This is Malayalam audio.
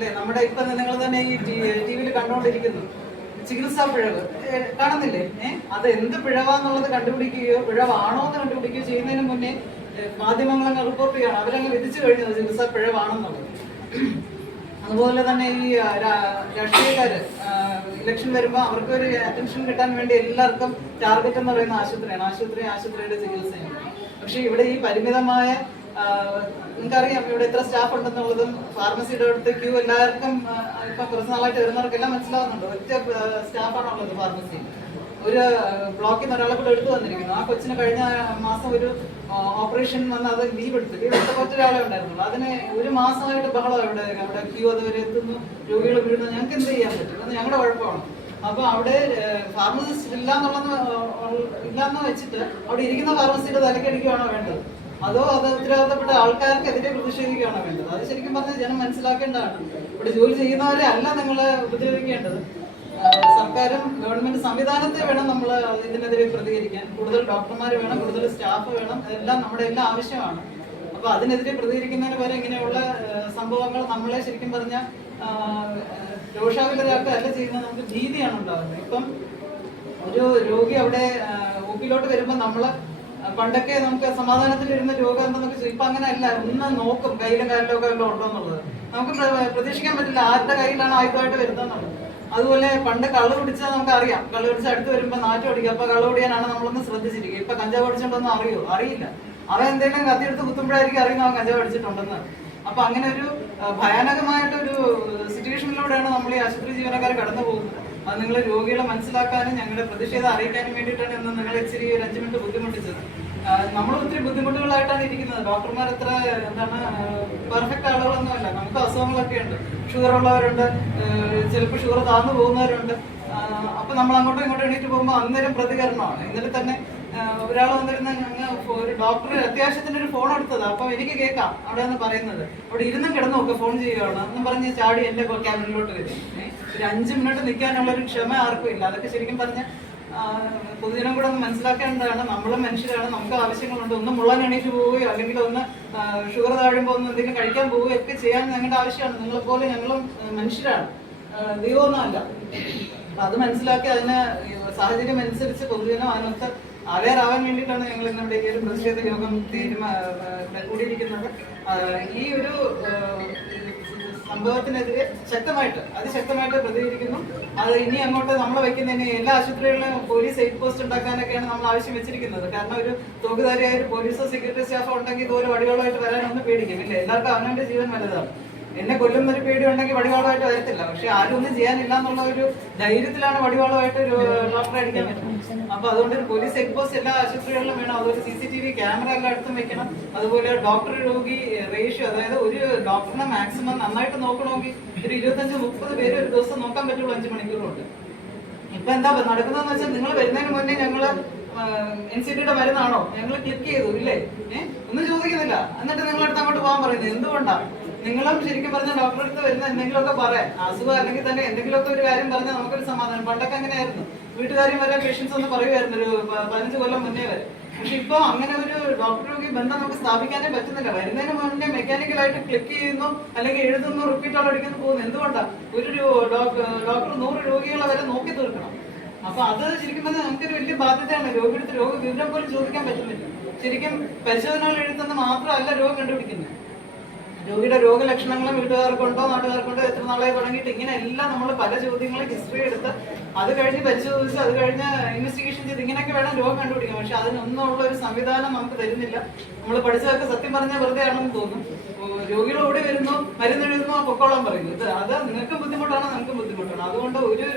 അല്ലെ? നമ്മുടെ ഇപ്പൊ നിങ്ങൾ തന്നെ ഈ ടി വിയിൽ കണ്ടുകൊണ്ടിരിക്കുന്നു, ചികിത്സാ പിഴവ് കാണുന്നില്ലേ? അത് എന്ത് പിഴവാന്നുള്ളത് കണ്ടുപിടിക്കുകയോ പിഴവാണോ എന്ന് കണ്ടുപിടിക്കുകയോ ചെയ്യുന്നതിന് മുന്നേ മാധ്യമങ്ങളങ്ങ് റിപ്പോർട്ട് ചെയ്യണം. അവരങ്ങ് വിധിച്ചു കഴിഞ്ഞത് ചികിത്സാ പിഴവാണെന്നുള്ളത്. അതുപോലെ തന്നെ ഈ രാഷ്ട്രീയക്കാര് ഇലക്ഷൻ വരുമ്പോൾ അവർക്ക് ഒരു അറ്റൻഷൻ കിട്ടാൻ വേണ്ടി എല്ലാവർക്കും ടാർഗറ്റ് എന്ന് പറയുന്ന ആശുപത്രിയാണ്, ആശുപത്രിയുടെ ചികിത്സയാണ്. പക്ഷെ ഇവിടെ ഈ പരിമിതമായ നിങ്ങൾക്കറിയാം ഇവിടെ എത്ര സ്റ്റാഫ് ഉണ്ടെന്നുള്ളതും ഫാർമസിയുടെ അടുത്ത് ക്യൂ എല്ലാവർക്കും ഇപ്പം കുറച്ച് നാളായിട്ട് വരുന്നവർക്കെല്ലാം മനസ്സിലാവുന്നുണ്ട്. ഒറ്റ സ്റ്റാഫാണുള്ളത് ഫാർമസിയിൽ. ഒരു ബ്ലോക്കിൽ നിന്ന് ഒരാളെ കൂടെ എടുത്തു വന്നിരിക്കുന്നു. ആ കൊച്ചിന് കഴിഞ്ഞ മാസം ഒരു ഓപ്പറേഷൻ വന്ന് അത് ലീവ് എടുത്ത ഒറ്റൊരാളെ ഉണ്ടായിരുന്നുള്ളൂ. അതിന് ഒരു മാസമായിട്ട് ബഹളം അവിടെ ക്യൂ അതുവരെ എത്തുന്നു, രോഗികൾ വീഴുന്നു. ഞങ്ങൾക്ക് എന്ത് ചെയ്യാൻ പറ്റും? അത് ഞങ്ങളുടെ കുഴപ്പമാണ്. അപ്പൊ അവിടെ ഫാർമസിസ്റ്റ് ഇല്ലാന്ന് വെച്ചിട്ട് അവിടെ ഇരിക്കുന്ന ഫാർമസിയുടെ തലക്കടിക്കുകയാണോ വേണ്ടത്? അതോ അത് ഉത്തരവാദിത്തപ്പെട്ട ആൾക്കാർക്കെതിരെ പ്രതിഷേധിക്കുകയാണോ വേണ്ടത്? അത് ശരിക്കും പറഞ്ഞാൽ ജനം മനസ്സിലാക്കേണ്ടതാണ്. ഇവിടെ ജോലി ചെയ്യുന്നവരെ അല്ല നിങ്ങൾ ഉപദ്രവിക്കേണ്ടത്. സർക്കാരും ഗവൺമെന്റ് സംവിധാനത്തെ വേണം നമ്മൾ ഇതിനെതിരെ പ്രതികരിക്കാൻ. കൂടുതൽ ഡോക്ടർമാർ വേണം, കൂടുതൽ സ്റ്റാഫ് വേണം, എല്ലാം നമ്മുടെ എല്ലാം ആവശ്യമാണ്. അപ്പൊ അതിനെതിരെ പ്രതികരിക്കുന്നതിന് വരെ ഇങ്ങനെയുള്ള സംഭവങ്ങൾ നമ്മളെ ശരിക്കും പറഞ്ഞാൽ രോഷാകുലരാക്കല്ല ചെയ്യുന്നത്, നമുക്ക് ഭീതിയാണ് ഉണ്ടാകുന്നത്. ഇപ്പം ഒരു രോഗി അവിടെ ഒപ്പിലോട്ട് വരുമ്പോൾ നമ്മള് പണ്ടൊക്കെ നമുക്ക് സമാധാനത്തിലിരുന്ന രോഗം എന്താണെന്നൊക്കെ ചോദിക്കും. ഇപ്പൊ അങ്ങനെ അല്ല, ഒന്ന് നോക്കും കയ്യിലും കാലിലും ഒക്കെ ഉണ്ടോ എന്നുള്ളത്. നമുക്ക് പ്രതീക്ഷിക്കാൻ പറ്റില്ല ആരുടെ കയ്യിലാണ് ആയുധമായിട്ട് വരുന്നതെന്നുള്ളത്. അതുപോലെ പണ്ട് കള്ളു പിടിച്ചാൽ നമുക്ക് അറിയാം, കള്ളു പിടിച്ച് അടുത്ത് വരുമ്പോൾ നാറ്റം അടിക്കുക. അപ്പൊ കള്ളു പിടിക്കാനാണ് നമ്മളൊന്ന് ശ്രദ്ധിച്ചിരിക്കുക. ഇപ്പൊ കഞ്ചാവ് അടിച്ചിട്ടുണ്ടെന്ന് അറിയില്ല. അവൻ എന്തെങ്കിലും കത്തിയെടുത്ത് കുത്തുമ്പോഴായിരിക്കും അറിയുന്ന അവൻ കഞ്ചാവ് അടിച്ചിട്ടുണ്ടെന്ന്. അപ്പൊ അങ്ങനെ ഒരു ഭയാനകമായിട്ടൊരു സിറ്റുവേഷനിലൂടെയാണ് നമ്മൾ ഈ ആശുപത്രി ജീവനക്കാർ കടന്നു പോകുന്നത്. അത് നിങ്ങൾ രോഗികളെ മനസ്സിലാക്കാനും ഞങ്ങളുടെ പ്രതിഷേധം അറിയിക്കാനും വേണ്ടിയിട്ടാണ് ഇന്ന് നിങ്ങൾ ഇച്ചിരി ഒരു 5 മിനിറ്റ് ബുദ്ധിമുട്ടിച്ചത്. നമ്മൾ ഒത്തിരി ബുദ്ധിമുട്ടുകളായിട്ടാണ് ഇരിക്കുന്നത്. ഡോക്ടർമാർ എത്ര പെർഫെക്റ്റ് ആളുകളൊന്നുമല്ല. നമുക്ക് അസുഖങ്ങളൊക്കെ ഉണ്ട്, ഷുഗർ ഉള്ളവരുണ്ട്, ചിലപ്പോൾ ഷുഗർ താഴ്ന്നു പോകുന്നവരുണ്ട്. അപ്പൊ നമ്മൾ അങ്ങോട്ടും ഇങ്ങോട്ടും എണീറ്റ് പോകുമ്പോൾ അന്നേരം പ്രതികരണമാണ്. ഇന്നലെ തന്നെ ഒരാൾ വന്നിരുന്ന ഒരു ഡോക്ടർ അത്യാവശ്യത്തിന് ഒരു ഫോൺ എടുത്തത്. അപ്പൊ എനിക്ക് കേൾക്കാം അവിടെ നിന്ന് പറയുന്നത്, അവിടെ ഇരുന്നും കിടന്നു നോക്കുക ഫോൺ ചെയ്യുകയാണ് എന്ന് പറഞ്ഞ് ചാടി എന്റെ ക്യാബിനിലോട്ട് വരും. ഒരു 5 മിനിറ്റ് നിൽക്കാനുള്ള ഒരു ക്ഷമ ആർക്കും ഇല്ല. അതൊക്കെ ശരിക്കും പറഞ്ഞ പൊതുജനം കൂടെ ഒന്ന് മനസ്സിലാക്കേണ്ടതാണ്. നമ്മളും മനുഷ്യരാണ്, നമുക്ക് ആവശ്യങ്ങളുണ്ട്. ഒന്ന് മുള്ളൻ എണീറ്റ് പോവുകയോ അല്ലെങ്കിൽ ഒന്ന് ഷുഗർ താഴുമ്പോൾ ഒന്ന് എന്തെങ്കിലും കഴിക്കാൻ പോവുകയോ ഒക്കെ ചെയ്യാൻ ഞങ്ങളുടെ ആവശ്യമാണ്. നിങ്ങളെപ്പോലെ ഞങ്ങളും മനുഷ്യരാണ്, ദൈവമൊന്നും അല്ല. അപ്പൊ അത് മനസ്സിലാക്കി അതിന് സാഹചര്യം അനുസരിച്ച് പൊതുജനം അതിനൊത്ത് അവെയറാവാൻ വേണ്ടിയിട്ടാണ് ഞങ്ങൾ ഇന്നിവിടെ ഈ ഒരു പ്രതിഷേധ യോഗം കൂടിയിരിക്കുന്നത്. ഈ ഒരു സംഭവത്തിനെതിരെ അതിശക്തമായിട്ട് പ്രതികരിക്കുന്നു. അത് ഇനി അങ്ങോട്ട് നമ്മൾ വയ്ക്കുന്നതിന് എല്ലാ ആശുപത്രികളിലും പോലീസ് എയ്ഡ് പോസ്റ്റ് ഉണ്ടാക്കാനൊക്കെയാണ് നമ്മൾ ആവശ്യം വെച്ചിരിക്കുന്നത്. കാരണം ഒരു തോക്കുധാരിയായ ഒരു പോലീസോ സെക്യൂരിറ്റി സ്റ്റാഫോ ഉണ്ടെങ്കിൽ ഇതുപോലെ വടികളുമായിട്ട് വരാനൊന്നും പേടിക്കും. ഇല്ല, എല്ലാവർക്കും അവനവന്റെ ജീവൻ വലുതാണ്. എന്നെ കൊല്ലുന്നൊരു പേടി ഉണ്ടെങ്കിൽ വടിവാളുമായിട്ട് വരത്തില്ല. പക്ഷെ ആരും ഒന്നും ചെയ്യാനില്ല എന്നുള്ള ഒരു ധൈര്യത്തിലാണ് വടിവാളുമായിട്ട് ഒരു ഡോക്ടറെ അടിക്കാൻ പറ്റും. അപ്പൊ അതുകൊണ്ട് ഒരു പോലീസ് ചെക്ക് പോസ്റ്റ് എല്ലാ ആശുപത്രികളിലും വേണം. അതുപോലെ CCTV ക്യാമറ എല്ലായിടത്തും വെക്കണം. അതുപോലെ ഡോക്ടർ രോഗി റേഷ്യോ, അതായത് ഒരു ഡോക്ടറിനെ മാക്സിമം നന്നായിട്ട് നോക്കണമെങ്കിൽ ഒരു 25-30 പേര് ഒരു ദിവസം നോക്കാൻ പറ്റുള്ളൂ 5 മണിക്കൂർ കൊണ്ട്. ഇപ്പൊ എന്താ നടക്കുന്നതെന്ന് വെച്ചാൽ നിങ്ങൾ വരുന്നതിന് മുന്നേ ഞങ്ങള് NCTയുടെ മരുന്നാണോ ഞങ്ങൾ ക്ലിക്ക് ചെയ്തു ഇല്ലേ? ഒന്നും ചോദിക്കുന്നില്ല. എന്നിട്ട് നിങ്ങളടുത്ത് അങ്ങോട്ട് പോകാൻ പറയുന്നത് എന്തുകൊണ്ടാണ്? നിങ്ങളും ശരിക്കും പറഞ്ഞാൽ ഡോക്ടറെ അടുത്ത് വരുന്ന എന്തെങ്കിലുമൊക്കെ പറയാം, അസുഖം അല്ലെങ്കിൽ തന്നെ എന്തെങ്കിലുമൊക്കെ ഒരു കാര്യം പറഞ്ഞാൽ നമുക്കൊരു സമാധാനം. പണ്ടൊക്കെ അങ്ങനെയായിരുന്നു, വീട്ടുകാരും വരെ പേഷ്യൻസ് ഒന്ന് പറയുമായിരുന്നു ഒരു 15 കൊല്ലം മുന്നേ വരെ. പക്ഷെ ഇപ്പൊ അങ്ങനെ ഒരു ഡോക്ടർ രോഗി ബന്ധം നമുക്ക് സ്ഥാപിക്കാനേ പറ്റുന്നില്ല. വരുന്നതിന് മുന്നേ മെക്കാനിക്കലായിട്ട് ക്ലിക്ക് ചെയ്യുന്നു, അല്ലെങ്കിൽ എഴുതുന്നു, റിപ്പീറ്റ് അടിക്കുന്നു, പോകുന്നു. എന്തുകൊണ്ടാണ്? ഒരു ഡോക്ടർ 100 രോഗികളെ വരെ നോക്കി തീർക്കണം. അപ്പൊ അത് ശരിക്കും പറഞ്ഞാൽ നമുക്കൊരു വലിയ ബാധ്യതയാണ്. രോഗിയെടുത്ത് വിവരം പോലും ചോദിക്കാൻ പറ്റുന്നില്ല. ശരിക്കും പരിശോധനകൾ എഴുതുന്നത് മാത്രമല്ല രോഗം കണ്ടുപിടിക്കുന്നത്. രോഗിയുടെ രോഗലക്ഷണങ്ങളും വീട്ടുകാർക്കുണ്ടോ നാട്ടുകാർക്കുണ്ടോ എത്ര നാളായി തുടങ്ങിയിട്ട് ഇങ്ങനെ എല്ലാം നമ്മൾ പല ചോദ്യങ്ങളും ഹിസ്റ്ററി എടുത്ത് അത് കഴിഞ്ഞ് പരിശോധിച്ച് അത് കഴിഞ്ഞ് ഇൻവെസ്റ്റിഗേഷൻ ചെയ്ത് ഇങ്ങനെയൊക്കെ വേണം രോഗം കണ്ടുപിടിക്കാം. പക്ഷെ അതിനൊന്നും ഉള്ള ഒരു സംവിധാനം നമുക്ക് തരുന്നില്ല. നമ്മൾ പഠിച്ചതൊക്കെ സത്യം പറഞ്ഞാൽ വെറുതെ ആണെന്ന് തോന്നും. രോഗികൾ ഓടി വരുന്നു, മരുന്ന് എഴുതുന്നു, പൊക്കോളം പറയുന്നു. അത് നിങ്ങൾക്കും ബുദ്ധിമുട്ടാണ്, നമുക്കും ബുദ്ധിമുട്ടാണ്. അതുകൊണ്ട് ഒരു